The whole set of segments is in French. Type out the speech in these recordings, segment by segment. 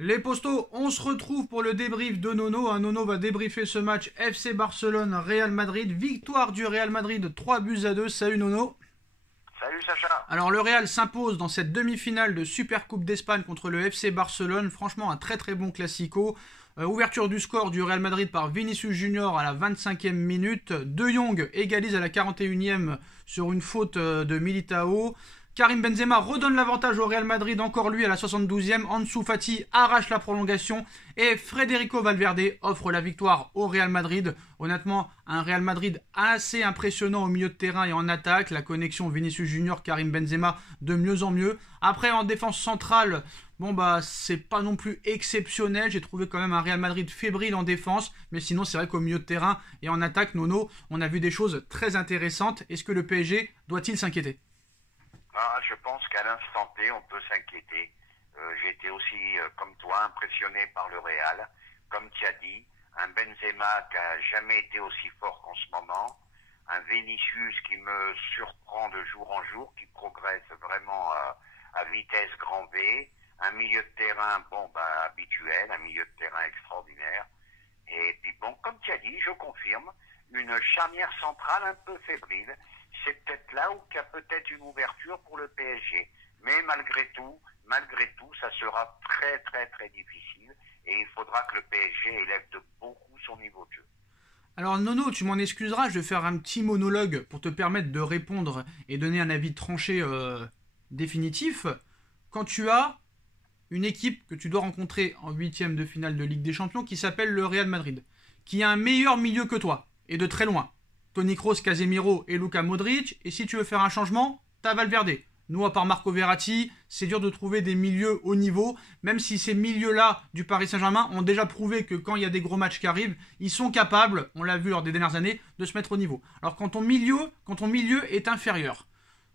Les postos, on se retrouve pour le débrief de Nono. Nono va débriefer ce match FC Barcelone-Real Madrid. Victoire du Real Madrid, 3-2. Salut Nono. Salut Sacha. Alors le Real s'impose dans cette demi-finale de Supercoupe d'Espagne contre le FC Barcelone. Franchement un très très bon classico. Ouverture du score du Real Madrid par Vinicius Junior à la 25e minute. De Jong égalise à la 41e sur une faute de Militao. Karim Benzema redonne l'avantage au Real Madrid, encore lui à la 72e. Ansu Fati arrache la prolongation et Federico Valverde offre la victoire au Real Madrid. Honnêtement, un Real Madrid assez impressionnant au milieu de terrain et en attaque. La connexion Vinicius Junior, Karim Benzema de mieux en mieux. Après, en défense centrale, c'est pas non plus exceptionnel. J'ai trouvé quand même un Real Madrid fébrile en défense. Mais sinon, c'est vrai qu'au milieu de terrain et en attaque, Nono, on a vu des choses très intéressantes. Est-ce que le PSG doit-il s'inquiéter ? Je pense qu'à l'instant T, on peut s'inquiéter. J'ai été aussi, comme toi, impressionné par le Real. Comme tu as dit, un Benzema qui n'a jamais été aussi fort qu'en ce moment. Un Vinicius qui me surprend de jour en jour, qui progresse vraiment à vitesse grand V. Un milieu de terrain habituel, un milieu de terrain extraordinaire. Et puis comme tu as dit, je confirme, une charnière centrale un peu fébrile. C'est peut-être là où il y a peut-être une ouverture pour le PSG. Mais malgré tout, ça sera très très très difficile et il faudra que le PSG élève de beaucoup son niveau de jeu. Alors Nono, tu m'en excuseras, je vais faire un petit monologue pour te permettre de répondre et donner un avis tranché définitif. Quand tu as une équipe que tu dois rencontrer en 8e de finale de Ligue des Champions qui s'appelle le Real Madrid, qui a un meilleur milieu que toi, et de très loin, Toni Kroos, Casemiro et Luka Modric, et si tu veux faire un changement, t'as Valverde. Nous, à part Marco Verratti, c'est dur de trouver des milieux haut niveau, même si ces milieux-là du Paris Saint-Germain ont déjà prouvé que quand il y a des gros matchs qui arrivent, ils sont capables, on l'a vu lors des dernières années, de se mettre au niveau. Alors quand ton milieu est inférieur,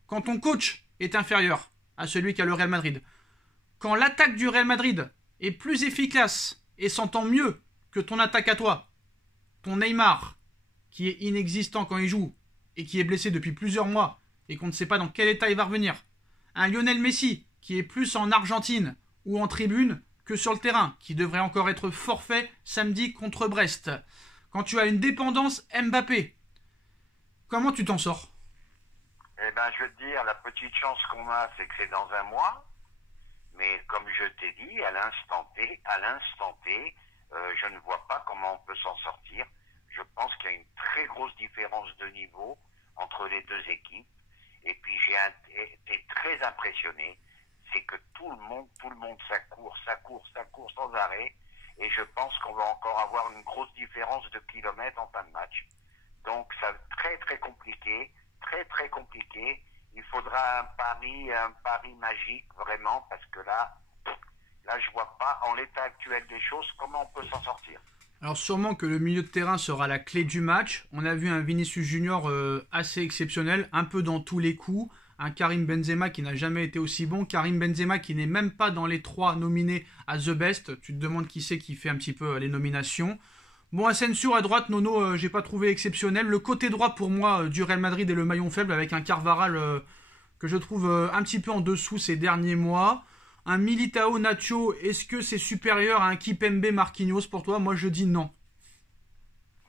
quand ton coach est inférieur à celui qu'a le Real Madrid, quand l'attaque du Real Madrid est plus efficace et s'entend mieux que ton attaque à toi, ton Neymar, qui est inexistant quand il joue et qui est blessé depuis plusieurs mois et qu'on ne sait pas dans quel état il va revenir. Un Lionel Messi qui est plus en Argentine ou en tribune que sur le terrain, qui devrait encore être forfait samedi contre Brest. Quand tu as une dépendance Mbappé, comment tu t'en sors ? Je veux te dire, la petite chance qu'on a, c'est que c'est dans un mois. Mais comme je t'ai dit, à l'instant T, je ne vois pas comment on peut s'en sortir. Je pense qu'il y a une très grosse différence de niveau entre les deux équipes. Et puis j'ai été très impressionné. C'est que tout le monde, ça court sans arrêt. Et je pense qu'on va encore avoir une grosse différence de kilomètres en fin de match. Donc ça va être très très compliqué. Il faudra un pari magique vraiment, parce que là je vois pas en l'état actuel des choses comment on peut s'en sortir. Alors sûrement que le milieu de terrain sera la clé du match. On a vu un Vinicius Junior assez exceptionnel, un peu dans tous les coups. Un Karim Benzema qui n'a jamais été aussi bon. Karim Benzema qui n'est même pas dans les 3 nominés à The Best. Tu te demandes qui c'est qui fait un petit peu les nominations. Bon, Asensio à droite, Nono, j'ai pas trouvé exceptionnel. Le côté droit pour moi du Real Madrid est le maillon faible avec un Carvajal que je trouve un petit peu en dessous ces derniers mois. Un Militao Nacho, est-ce que c'est supérieur à un Kimpembe Marquinhos pour toi ? Moi je dis non.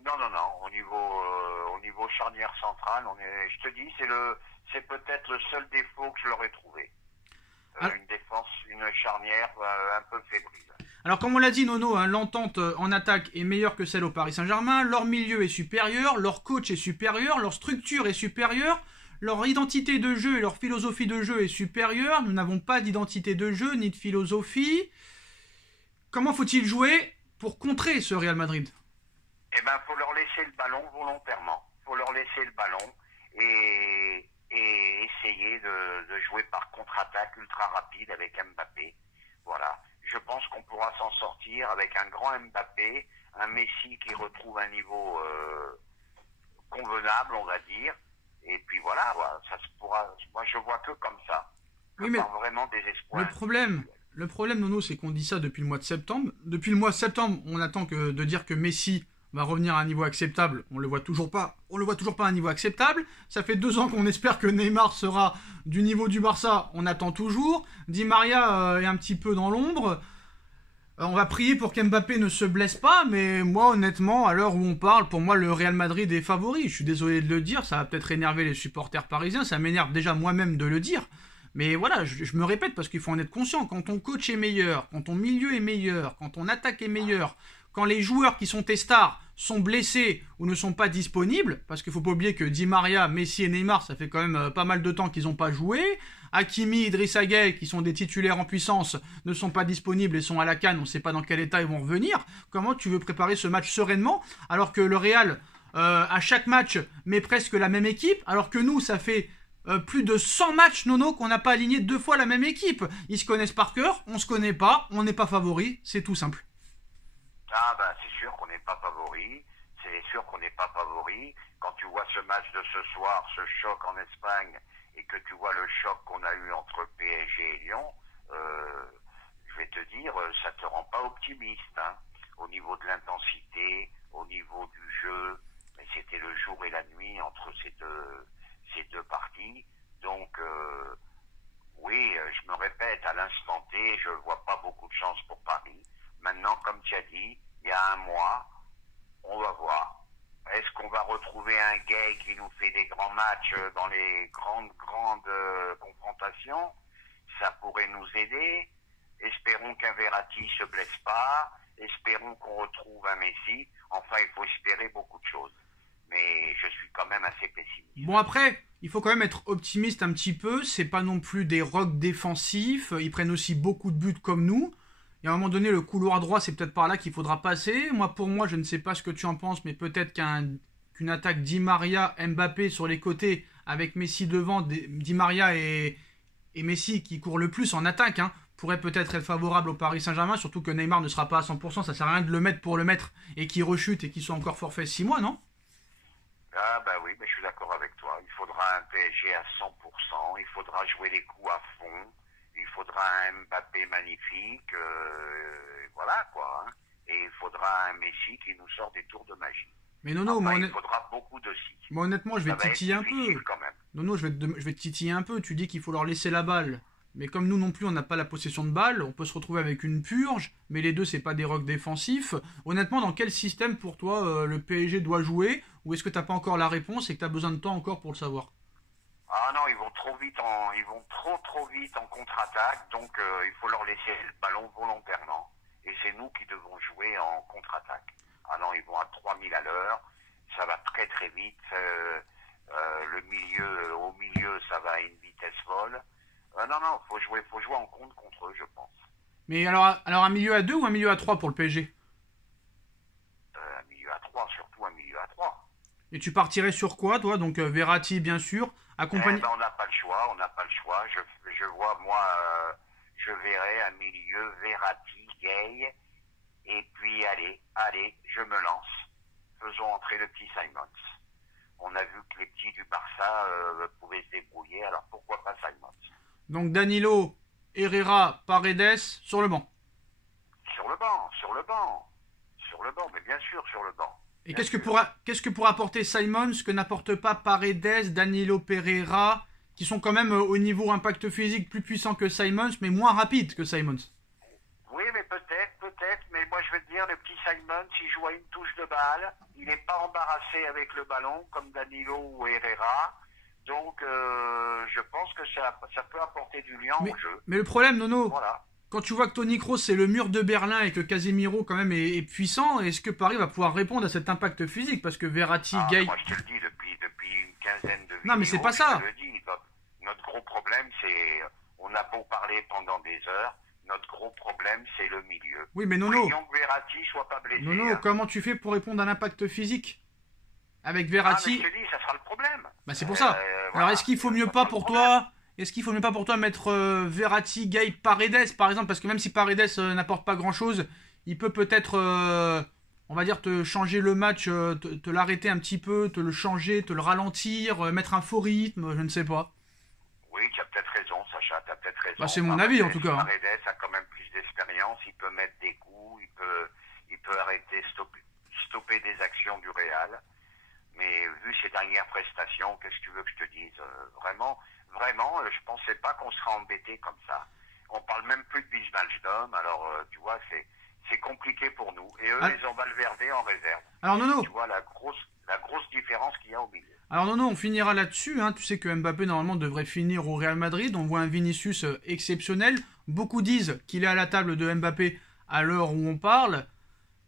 Non. Au niveau charnière centrale, je te dis, c'est peut-être le seul défaut que je leur ai trouvé. Une charnière un peu fébrile. Alors comme on l'a dit Nono, l'entente en attaque est meilleure que celle au Paris Saint-Germain, leur milieu est supérieur, leur coach est supérieur, leur structure est supérieure, leur identité de jeu et leur philosophie de jeu est supérieure, nous n'avons pas d'identité de jeu ni de philosophie. Comment faut-il jouer pour contrer ce Real Madrid ? Faut leur laisser le ballon volontairement, et essayer de jouer par contre-attaque ultra rapide avec Mbappé. Voilà. Je pense qu'on pourra s'en sortir avec un grand Mbappé, un Messi qui retrouve un niveau convenable, on va dire. Et puis voilà, ça se pourra. Moi, je vois que comme ça. Oui, mais vraiment des espoirs. Le problème, Nono, c'est qu'on dit ça depuis le mois de septembre. Depuis le mois de septembre, on attend de dire que Messi va revenir à un niveau acceptable. On le voit toujours pas à un niveau acceptable. Ça fait 2 ans qu'on espère que Neymar sera du niveau du Barça. On attend toujours. Di Maria est un petit peu dans l'ombre. On va prier pour qu'Mbappé ne se blesse pas, mais moi honnêtement, à l'heure où on parle, pour moi le Real Madrid est favori. Je suis désolé de le dire, ça va peut-être énerver les supporters parisiens, ça m'énerve déjà moi-même de le dire. Mais voilà, je me répète parce qu'il faut en être conscient. Quand ton coach est meilleur, quand ton milieu est meilleur, quand ton attaque est meilleure, quand les joueurs qui sont tes stars sont blessés ou ne sont pas disponibles, parce qu'il faut pas oublier que Di Maria, Messi et Neymar, ça fait quand même pas mal de temps qu'ils n'ont pas joué. Hakimi, Idrissa Gueye, qui sont des titulaires en puissance, ne sont pas disponibles et sont à la canne, on ne sait pas dans quel état ils vont revenir. Comment tu veux préparer ce match sereinement alors que le Real, à chaque match, met presque la même équipe, alors que nous, ça fait plus de 100 matchs, Nono, qu'on n'a pas aligné 2 fois la même équipe. Ils se connaissent par cœur, on se connaît pas, on n'est pas favori, c'est tout simple. Ah ben c'est sûr qu'on n'est pas favori, c'est sûr qu'on n'est pas favori. Quand tu vois ce match de ce soir, ce choc en Espagne, et que tu vois le choc qu'on a eu entre PSG et Lyon, je vais te dire, ça te rend pas optimiste, hein, au niveau de l'intensité, au niveau du jeu. Mais c'était le jour et la nuit entre ces deux parties. Donc oui, je me répète, à l'instant T, je ne vois pas beaucoup de chance pour Paris. Maintenant, comme tu as dit, il y a un mois, on va voir. Est-ce qu'on va retrouver un Gay qui nous fait des grands matchs dans les grandes confrontations? Ça pourrait nous aider. Espérons qu'un Verratti se blesse pas. Espérons qu'on retrouve un Messi. Enfin, il faut espérer beaucoup de choses. Mais je suis quand même assez pessimiste. Bon après, il faut quand même être optimiste un petit peu, c'est pas non plus des rocks défensifs, ils prennent aussi beaucoup de buts comme nous. Et à un moment donné, le couloir droit, c'est peut-être par là qu'il faudra passer. Pour moi, je ne sais pas ce que tu en penses, mais peut-être qu'une attaque Di Maria, Mbappé sur les côtés, avec Messi devant, Di Maria et Messi qui courent le plus en attaque, hein, pourrait peut-être être favorable au Paris Saint-Germain, surtout que Neymar ne sera pas à 100%, ça sert à rien de le mettre pour le mettre et qu'il rechute et qu'il soit encore forfait 6 mois, non? Ah bah oui, mais je suis d'accord avec toi. Il faudra un PSG à 100%, il faudra jouer les coups à fond, il faudra un Mbappé magnifique, voilà quoi. Hein. Et il faudra un Messi qui nous sort des tours de magie. Mais non, Enfin, il faudra beaucoup de si. moi honnêtement, je vais Ça te va être titiller un peu. difficile quand même. Non, je vais te titiller un peu. Tu dis qu'il faut leur laisser la balle. Mais comme nous non plus, on n'a pas la possession de balle, on peut se retrouver avec une purge. Mais les deux, c'est pas des rocks défensifs. Honnêtement, dans quel système pour toi le PSG doit jouer? Ou est-ce que t'as pas encore la réponse et que t'as besoin de temps encore pour le savoir? Ah non, ils vont trop vite en contre-attaque, donc il faut leur laisser le ballon volontairement. Et c'est nous qui devons jouer en contre-attaque. Ah non, ils vont à 3000 à l'heure, ça va très très vite. Au milieu, ça va à une vitesse folle. Non, faut jouer en contre eux, je pense. Mais alors un milieu à 2 ou un milieu à 3 pour le PSG? Un milieu à 3, surtout un milieu à 3. Et tu partirais sur quoi, toi? Donc Verratti, bien sûr, accompagné. On n'a pas le choix. Je vois, moi, je verrai un milieu Verratti, Gay, et puis allez, je me lance. Faisons entrer le petit Simons. On a vu que les petits du Barça pouvaient se débrouiller, alors pourquoi pas Simons? Donc Danilo, Herrera, Paredes sur le banc. Sur le banc, mais bien sûr sur le banc. Et Bien sûr. qu'est-ce que pourra apporter Simons que n'apporte pas Paredes, Danilo Pereira, qui sont quand même au niveau impact physique plus puissants que Simons, mais moins rapides que Simons? Oui, mais peut-être, mais moi je vais te dire, le petit Simons, il joue à une touche de balle, il n'est pas embarrassé avec le ballon comme Danilo ou Herrera, donc je pense que ça peut apporter du lien au jeu. Mais le problème, Nono, Voilà. quand tu vois que Toni Kroos c'est le mur de Berlin et que Casemiro quand même est puissant, est-ce que Paris va pouvoir répondre à cet impact physique? Parce que Verratti, Gay... Moi je te le dis depuis une quinzaine de vidéos. Non mais c'est pas ça. Je te le dis, notre gros problème c'est, on a beau parler pendant des heures, notre gros problème c'est le milieu. Oui mais Nono, Prions que Verratti soit pas blessé. Nono, comment tu fais pour répondre à l'impact physique? Avec Verratti... mais je te dis, ça sera le problème. Bah c'est pour ça. Voilà. Alors est-ce qu'il faut mieux pas pour toi... Est-ce qu'il faut mieux pas pour toi mettre Verratti, Gay, Paredes par exemple? Parce que même si Paredes n'apporte pas grand chose, il peut peut-être, on va dire, te changer le match, te l'arrêter un petit peu, te le changer, te le ralentir, mettre un faux rythme, je ne sais pas. Oui, tu as peut-être raison, Sacha, tu as peut-être raison. Bah, c'est mon avis en tout cas. Hein. Paredes a quand même plus d'expérience, il peut mettre des coups, il peut arrêter, stopper des actions du Real. Mais vu ses dernières prestations, qu'est-ce que tu veux que je te dise? Vraiment, je pensais pas qu'on serait embêté comme ça. On parle même plus de Wijnaldum, alors tu vois, compliqué pour nous. Et eux, Ah. ils ont Valverde en réserve. Alors Nono, Tu vois la grosse différence qu'il y a au milieu. alors Nono, on finira là-dessus. Hein. Tu sais que Mbappé normalement devrait finir au Real Madrid. On voit un Vinicius exceptionnel. Beaucoup disent qu'il est à la table de Mbappé à l'heure où on parle.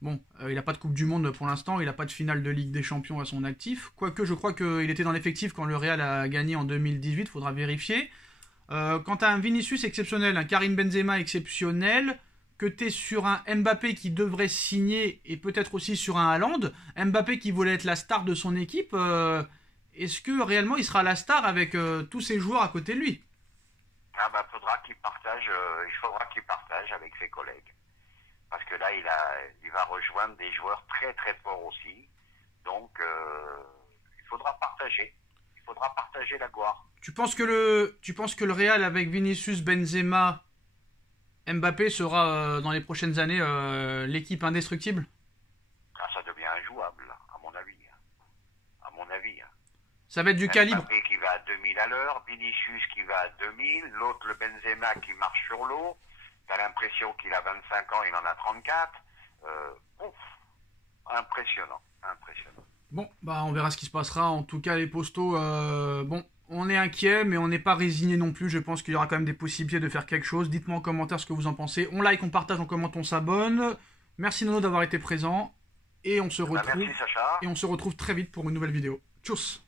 Bon, il n'a pas de Coupe du Monde pour l'instant, il n'a pas de finale de Ligue des Champions à son actif. Quoique je crois qu'il était dans l'effectif quand le Real a gagné en 2018, faudra vérifier. Quant à un Vinicius exceptionnel, un Karim Benzema exceptionnel, que tu es sur un Mbappé qui devrait signer et peut-être aussi sur un Haaland, Mbappé qui voulait être la star de son équipe, est-ce que réellement il sera la star avec tous ces joueurs à côté de lui? Ah bah, il faudra qu'il partage avec ses collègues. Parce que là, il va rejoindre des joueurs très très forts aussi. Donc, il faudra partager. Il faudra partager la gloire. Tu penses que le Real avec Vinicius, Benzema, Mbappé sera dans les prochaines années l'équipe indestructible? Ah, ça devient injouable, là, à mon avis. À mon avis. Ça va être du calibre. Mbappé qui va à 2000 à l'heure, Vinicius qui va à 2000, l'autre, le Benzema, qui marche sur l'eau. T'as l'impression qu'il a 25 ans, il en a 34. Impressionnant, impressionnant. Bon, bah on verra ce qui se passera. En tout cas, les postos, bon, on est inquiet, mais on n'est pas résigné non plus. Je pense qu'il y aura quand même des possibilités de faire quelque chose. Dites-moi en commentaire ce que vous en pensez. On like, on partage, on commente, on s'abonne. Merci Nono d'avoir été présent. Et on se retrouve. Merci Sacha. Et on se retrouve très vite pour une nouvelle vidéo. Tchuss!